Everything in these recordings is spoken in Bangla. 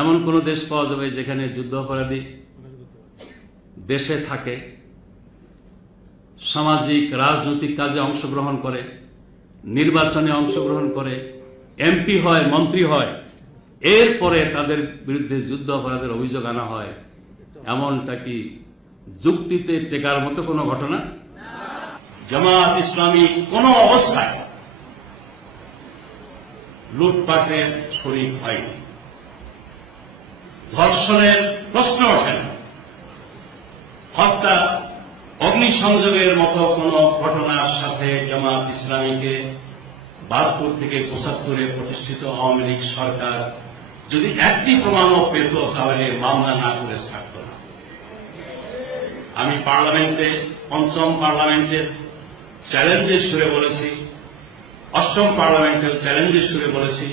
এমন কোন দেশ পাওয়া যাবে যেখানে যুদ্ধাপরাধী দেশে থাকে, সামাজিক রাজনৈতিক কাজে অংশগ্রহণ করে, নির্বাচনে অংশগ্রহণ করে, এমপি হয়, মন্ত্রী হয়, এরপরে তাদের বিরুদ্ধে যুদ্ধ অপরাধের অভিযোগ আনা হয়? এমনটা কি যুক্তিতে টেকার মতো কোনো ঘটনা? জামাত ইসলামী কোন অবস্থায় লুটপাটের শরীক হয়নি, ধর্ষণের প্রশ্ন ওঠে না, হত্যা, অগ্নিসংযোগের মতো কোন ঘটনার সাথে জামাত ইসলামীকে 72 থেকে 75-এ প্রতিষ্ঠিত আওয়ামী লীগ সরকার যদি একটি প্রমাণও পেত তাহলে মামলা না করে থাকত না। আমি পার্লামেন্টে, পঞ্চম পার্লামেন্টের চ্যালেঞ্জের সুরে বলেছি, অষ্টম পার্লামেন্টের চ্যালেঞ্জের সুরে বলেছি,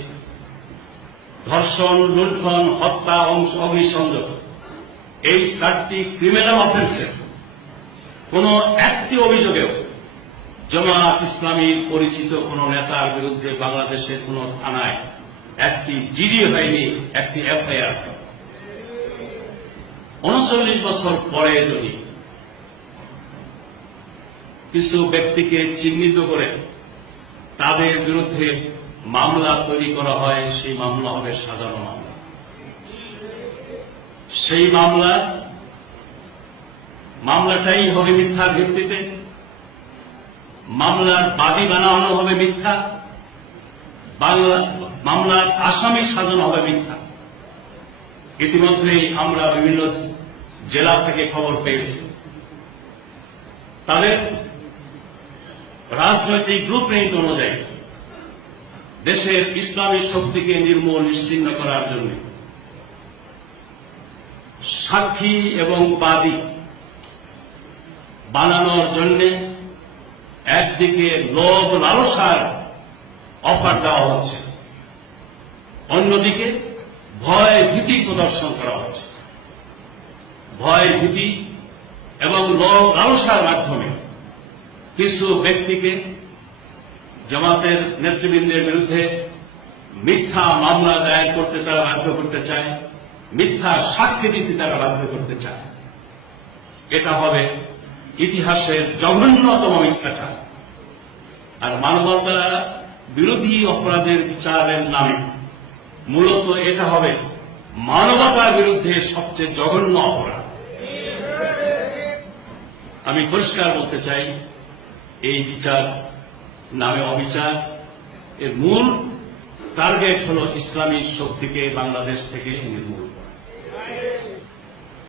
ধর্ষণ, লুণ্ঠন, হত্যা, অগ্নিসংযোগ, এই 4টি ক্রিমিনাল অফেন্সের কোন একটি অভিযোগেও জামাত ইসলামীর পরিচিত কোন নেতার বিরুদ্ধে বাংলাদেশের কোন থানায় একটি জিডি হয়নি, একটি এফআইআর। 39 বছর পরে যদি কিছু ব্যক্তিকে চিহ্নিত করে তাদের বিরুদ্ধে মামলা তৈরি করা হয়, সেই মামলা হবে সাজানো মামলা। সেই মামলাটাই হবে মিথ্যার ভিত্তিতে, মামলার বাদী বানানো হবে মিথ্যা, মামলার আসামি সাজানো হবে মিথ্যা। ইতিমধ্যেই আমরা বিভিন্ন জেলা থেকে খবর পেয়েছি, তাদের রাজনৈতিক ব্লুপ্রিন্ট অনুযায়ী দেশের ইসলামী শক্তিকে নির্মূল নিশ্চিহ্ন করার জন্য সাক্ষী এবং বাদী বানানোর জন্য একদিকে লোভ লালসার অফার দেওয়া হচ্ছে, অন্যদিকে ভয় ভীতি প্রদর্শন করা হচ্ছে। ভয় ভীতি এবং লোভ লালসার মাধ্যমে কিছু ব্যক্তিকে জামাতের নেতৃবৃন্দের বিরুদ্ধে মিথ্যা মামলা দায়ের করতে তারা বাধ্য করতে চায়, মিথ্যা সাক্ষী দিতে তারা বাধ্য করতে চায়। এটা হবে ইতিহাসের জঘন্যতম মিথ্যাচার। আর মানবতা বিরোধী অপরাধের বিচারের নামে মূলত এটা হবে মানবতার বিরুদ্ধে সবচেয়ে জঘন্য অপরাধ। আমি পরিষ্কার বলতে চাই, এই বিচার নামে অবিচার, এর মূল টার্গেট হল ইসলামী শক্তিকে বাংলাদেশ থেকে নির্মূল করা।